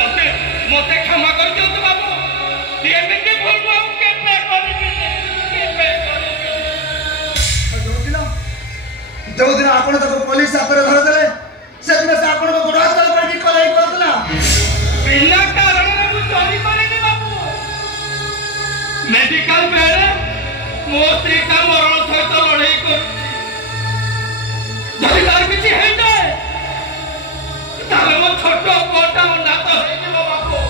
मते मते क्षमा कर दियो तो बाबू एमिति भूल मु केबे करिबि जो दिन आपण तक पुलिस हाथ धर देले से दिन से आपण को गोड़ हाथ पड़ की कलाई करतला बिना कारण मु चोरी करेनी बाबू मेडिकल बेरे मो स्त्री का मरण सहित लड़ाई कर जदि तार किछि हे जाए ताले मो छोटो कोटा नात हे जे बाबू